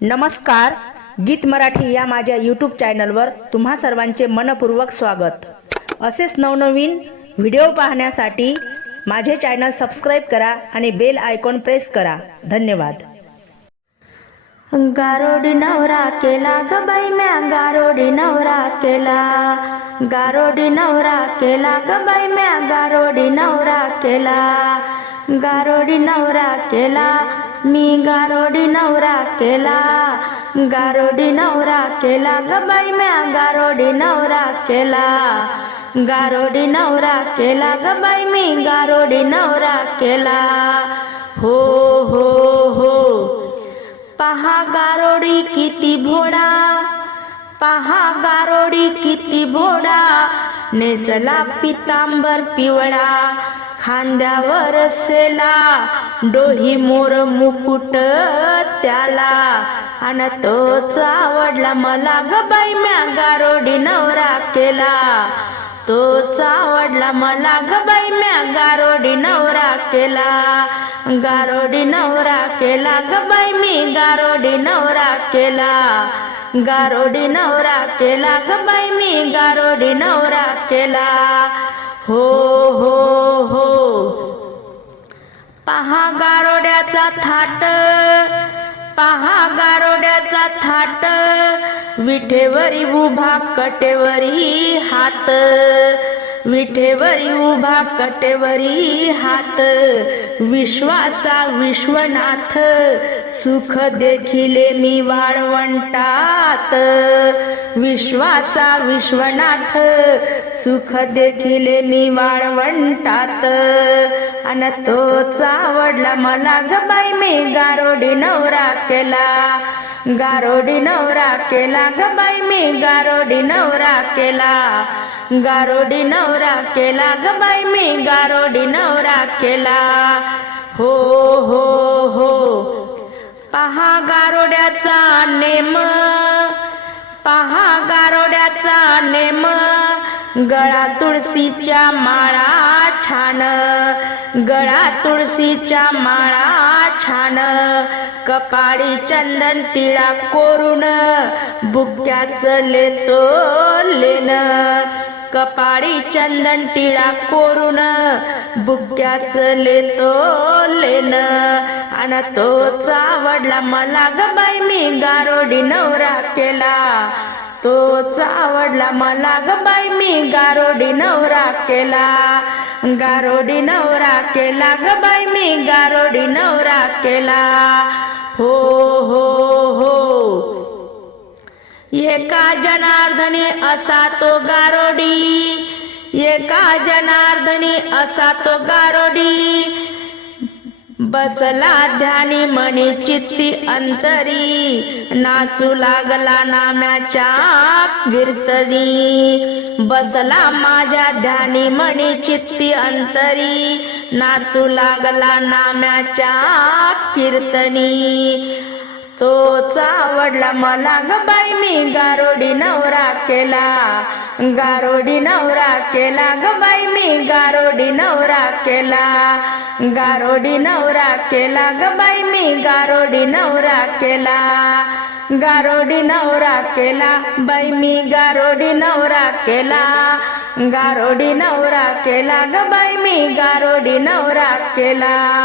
नमस्कार गीत मराठी या माझ्या यूट्यूब चॅनलवर तुम्हा सर्वांचे मनपूर्वक स्वागत. असेच नवनवीन व्हिडिओ पाहण्यासाठी माझे चॅनल सबस्क्राईब करा आणि बेल आयकॉन प्रेस करा. धन्यवाद. गारोडी नवरा केला ग बाई म्या गारोडी नवरा केला. गारोडी नवरा केला ग बाई म्या गारोडी नवरा केला. गारोडी नवरा केला. मी गारोडी नवरा केला गारोडी नवरा केला. ग बाई म्या गारोडी नवरा केला गारोडी नवरा केला. ग बाई मी गारोडी नवरा केला. हो हो हो. पहा गारोडी किती भोडा पहा गारोडी किती भोडा. नेसला पितांबर पिवळा खांद्यावर सेला. डोही मोर मुकुट त्याला. आणि तोच आवडला मला ग बाई म्या गारोडी नवरा केला. तोच आवडला मला ग बाई म्या गारोडी नवरा केला. गारोडी नवरा केला ग बाई मी गारोडी नवरा केला. गारोडी नवरा केला ग बाई मी गारोडी नवरा केला. हो हो पहा गारोड्याचा थाट पहा गारोड्याचा थाट विठेवरी उभा कटेवरी हात विठेवरी उभा कटेवरी हात विश्वाचा विश्वनाथ सुख देखिले मी वाळवंटात विश्वाचा विश्वनाथ सुख देखिले मी वाळवंटात. अन तोच आवडला मला ग बाई मी गारोडी नवरा केला. गारोडी नवरा केला ग बाई मी गारोडी नवरा केला. गारोडी नवरा केला ग बाई मी गारोडी नवरा केला. हो हो हो. पहा गारोड्याचा नेम. पहा गारोड्याचा नेम. गळा तुळशीच्या माळा छान. गळा तुळशीच्या माळा छान. कपाळी चंदन टिळा कोरून बुक्याच लेतो लेन. कपाळी चंदन टिळा कोरून बुक्याच लेतो लेन. आणि तोच आवडला मला ग बाई मी गारोडी नवरा केला. तोच आवडला मला ग बाई. मी गारोडी नवरा केला. गारोडी नवरा केला ग बाई. मी गारोडी नवरा केला. हो हो हो. एका जनार्दनी असा तो गारोडी. एका जनार्दनी असा तो गारोडी. बसला ध्यानी मणी चित्ती अंतरी. नाचू लागला नाम्याच्या कीर्तनी. बसला माझ्या ध्यानी मणी चित्ती अंतरी. नाचू लागला नाम्याच्या कीर्तनी. तोच आवडला मला ग बाई मी गारोडी नवरा केला. गारोडी नवरा केला ग बाई मी गारोडी नवरा केला. गारोडी नवरा केला ग बाई मी गारोडी नवरा केला. गारोडी नवरा केला बाई मी गारोडी नवरा केला. गारोडी नवरा केला ग बाई मी गारोडी नवरा केला.